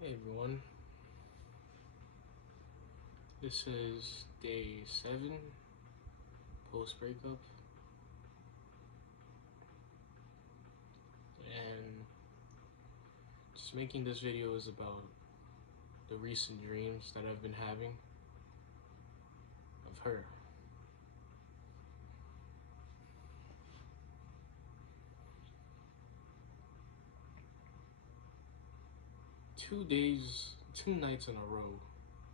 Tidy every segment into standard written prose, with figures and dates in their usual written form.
Hey everyone, this is day 7 post breakup, and just making this video is about the recent dreams that I've been having of her. Two nights in a row,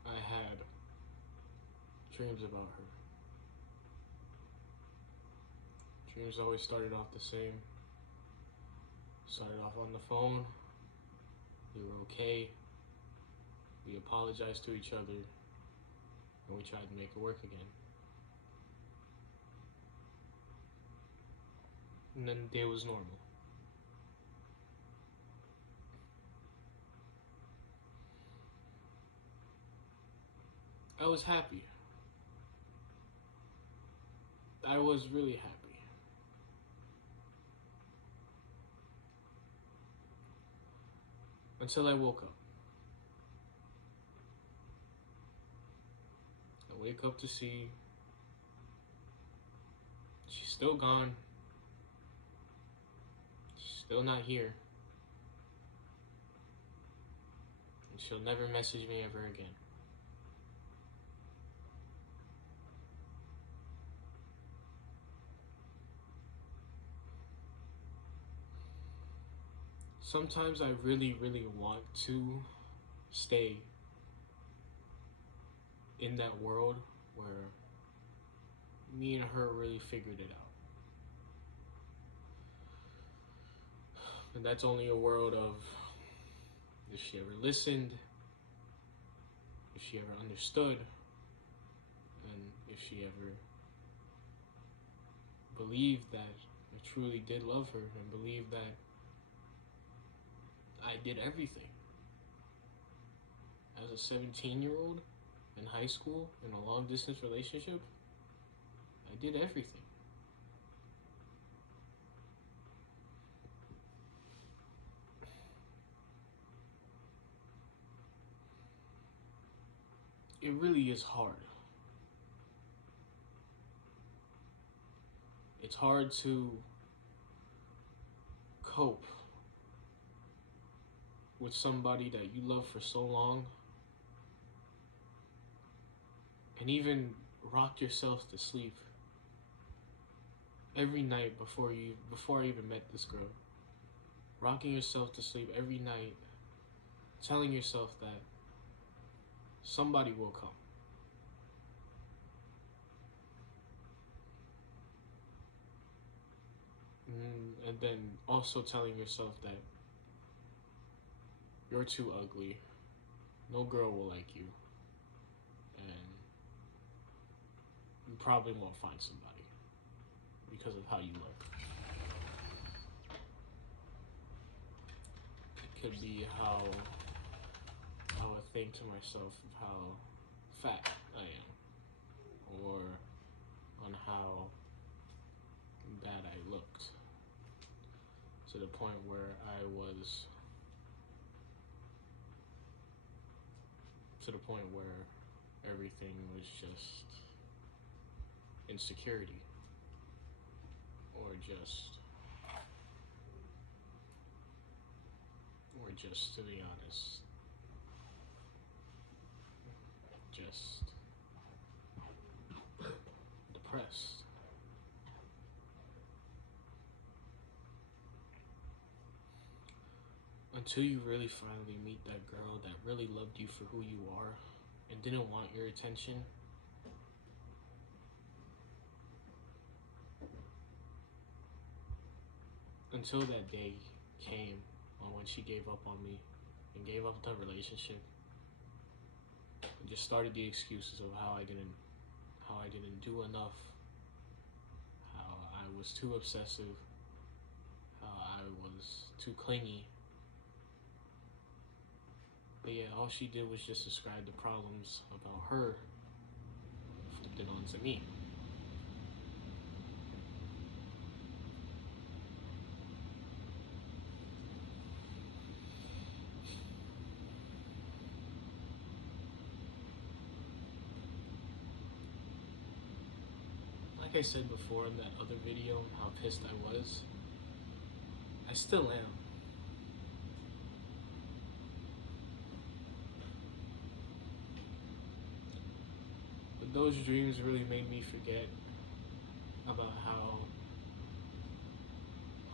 I had dreams about her. Dreams always started off the same. Started off on the phone, we were okay, we apologized to each other, and we tried to make it work again. And then the day was normal. I was happy. I was really happy. Until I woke up. I wake up to see she's still gone. She's still not here. And she'll never message me ever again. Sometimes I really, really want to stay in that world where me and her really figured it out. And that's only a world of if she ever listened, if she ever understood, and if she ever believed that I truly did love her and believed that I did everything. As a 17-year-old in high school in a long distance relationship, I did everything. It really is hard. It's hard to cope with somebody that you love for so long and even rock yourself to sleep every night before I even met this girl. Rocking yourself to sleep every night, telling yourself that somebody will come. And then also telling yourself that you're too ugly, no girl will like you, and you probably won't find somebody because of how you look. It could be how I would think to myself of how fat I am, or on how bad I looked, to the point where everything was just insecurity, or just to be honest, just depressed. Until you really finally meet that girl that really loved you for who you are and didn't want your attention. Until that day came when she gave up on me and gave up the relationship and just started the excuses of how I didn't do enough, how I was too obsessive, how I was too clingy. But yeah, all she did was just describe the problems about her, flipped it onto me. like I said before in that other video, how pissed I was, I still am. But those dreams really made me forget about how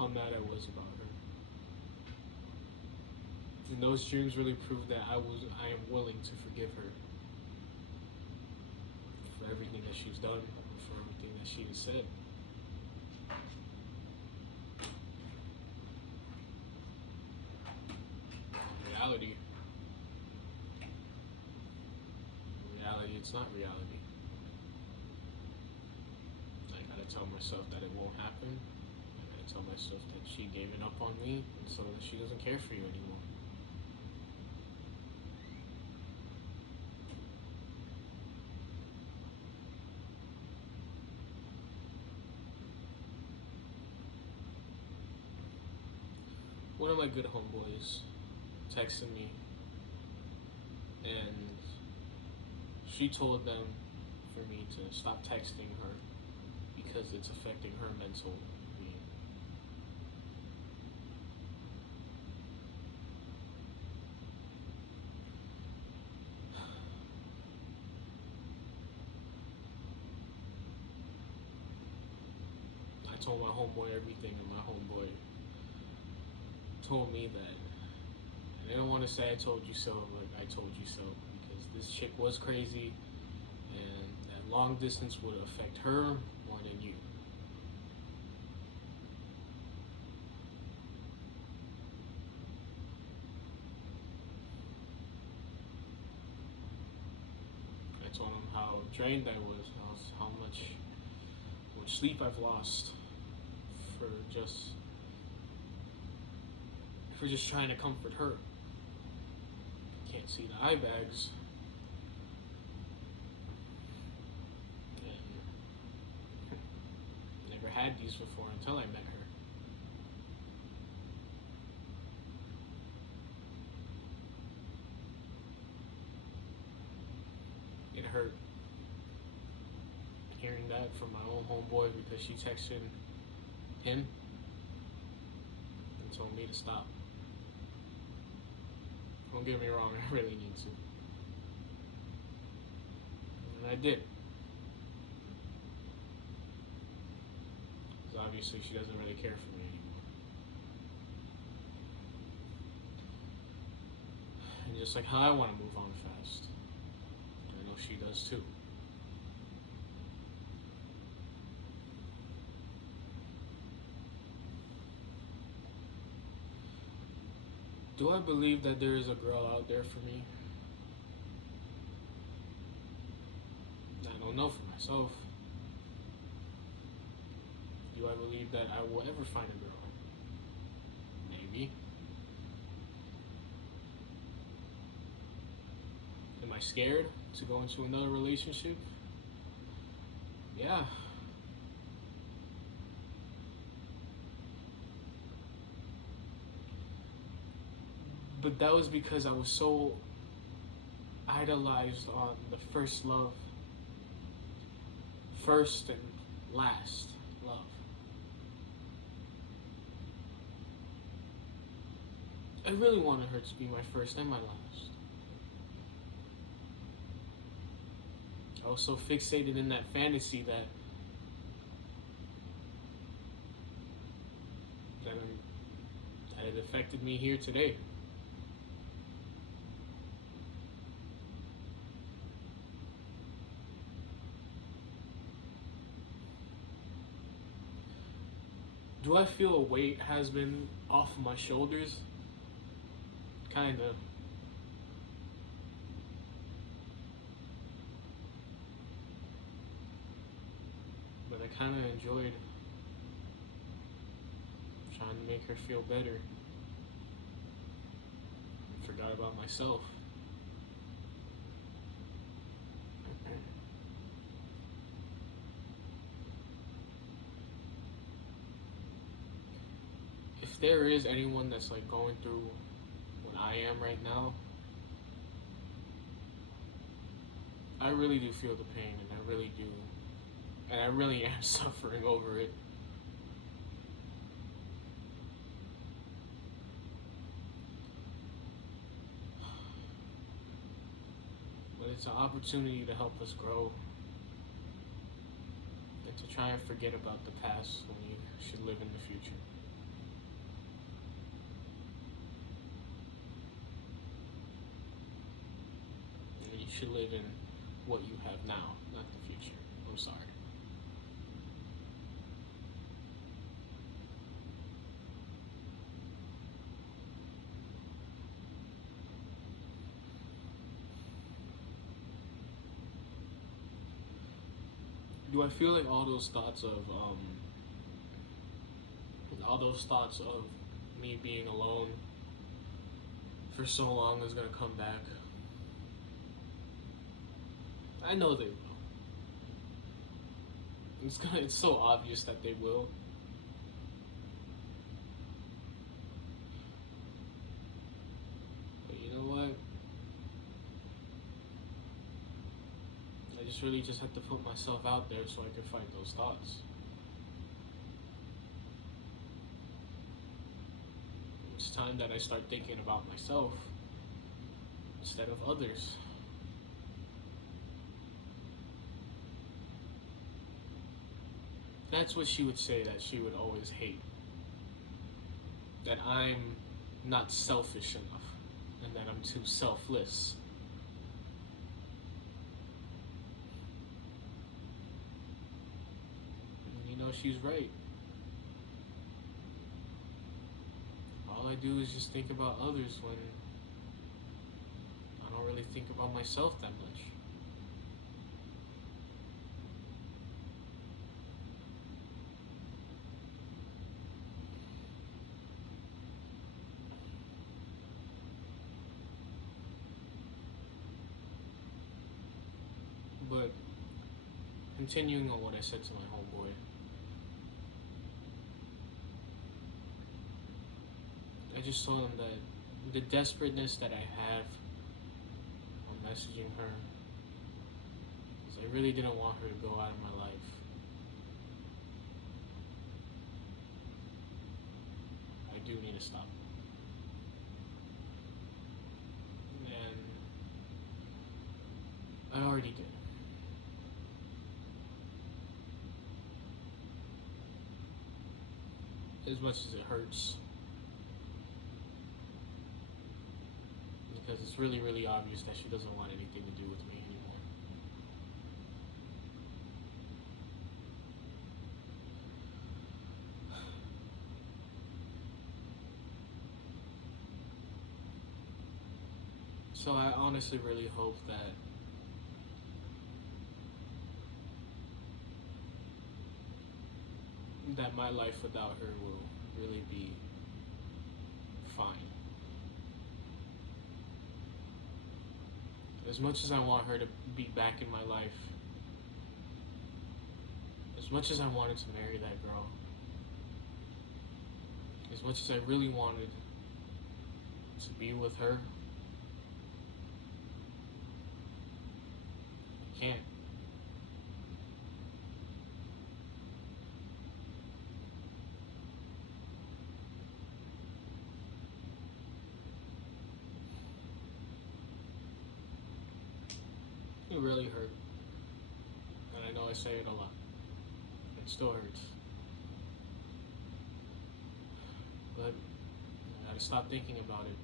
mad I was about her. And those dreams really proved that I am willing to forgive her for everything that she's done, for everything that she has said. Reality, it's not reality. I gotta tell myself that it won't happen. I gotta tell myself that she gave it up on me, and so that she doesn't care for you anymore. One of my good homeboys texted me, and she told them for me to stop texting her because it's affecting her mental being. I told my homeboy everything, and my homeboy told me that I didn't want to say I told you so, but I told you so, because this chick was crazy, and that long distance would affect her more than you. I told him how drained I was, how much sleep I've lost for just trying to comfort her. Can't see the eye bags. And never had these before until I met her. It hurt hearing that from my own homeboy because she texted him and told me to stop. Don't get me wrong, I really need to. And I did. Because obviously she doesn't really care for me anymore. And just like how I want to move on fast, I know she does too. Do I believe that there is a girl out there for me? I don't know for myself. Do I believe that I will ever find a girl? Maybe. Am I scared to go into another relationship? Yeah. But that was because I was so idolized on the first love. First and last love. I really wanted her to be my first and my last. I was so fixated in that fantasy that it affected me here today. Do I feel a weight has been off my shoulders? Kinda. But I kinda enjoyed trying to make her feel better. I forgot about myself. If there is anyone that's like going through what I am right now, I really do feel the pain, and I really do And I really am suffering over it. But it's an opportunity to help us grow and to try and forget about the past when you should live in the future. And you should live in what you have now, not the future. I'm sorry. Do I feel like all those thoughts of me being alone for so long is gonna come back? I know they will. It's so obvious that they will. But you know what? I just really just have to put myself out there so I can fight those thoughts. It's time that I start thinking about myself instead of others. That's what she would say that she would always hate. That I'm not selfish enough and that I'm too selfless. And you know, she's right. All I do is just think about others when I don't really think about myself that much. But continuing on what I said to my homeboy, I just told him that the desperateness that I have on messaging her is I really didn't want her to go out of my life. I do need to stop. And I already did. As much as it hurts, because it's really, really obvious that she doesn't want anything to do with me anymore. So I honestly really hope that my life without her will really be fine. As much as I want her to be back in my life, as much as I wanted to marry that girl, as much as I really wanted to be with her, I can't. It really hurt. And I know I say it a lot. It still hurts. But I gotta stop thinking about it.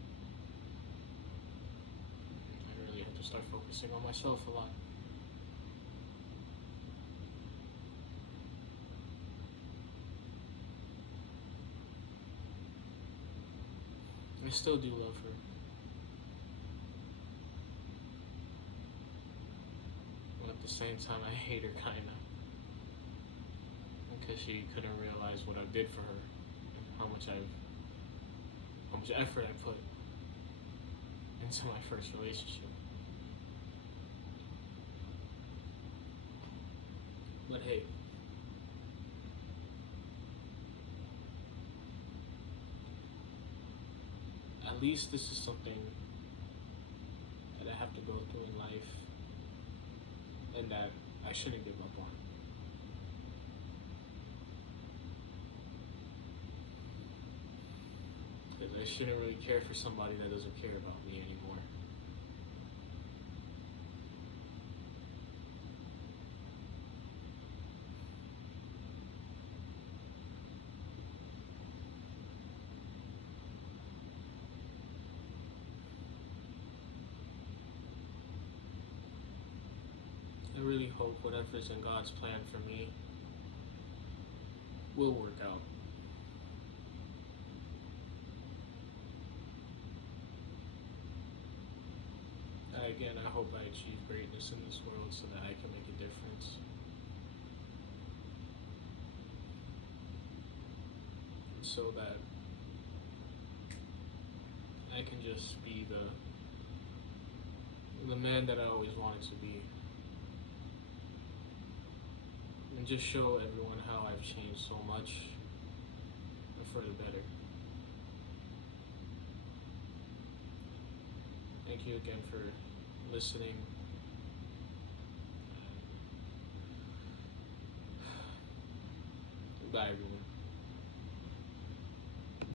I really have to start focusing on myself a lot. I still do love her. But at the same time, I hate her kinda. Because she couldn't realize what I did for her and how much effort I put into my first relationship. But hey, at least this is something that I have to go through in life and that I shouldn't give up on. Because I shouldn't really care for somebody that doesn't care about me anymore. I really hope whatever's in God's plan for me will work out. Again, I hope I achieve greatness in this world so that I can make a difference. So that I can just be the man that I always wanted to be. And just show everyone how I've changed so much for the better. Thank you again for listening. Bye, everyone.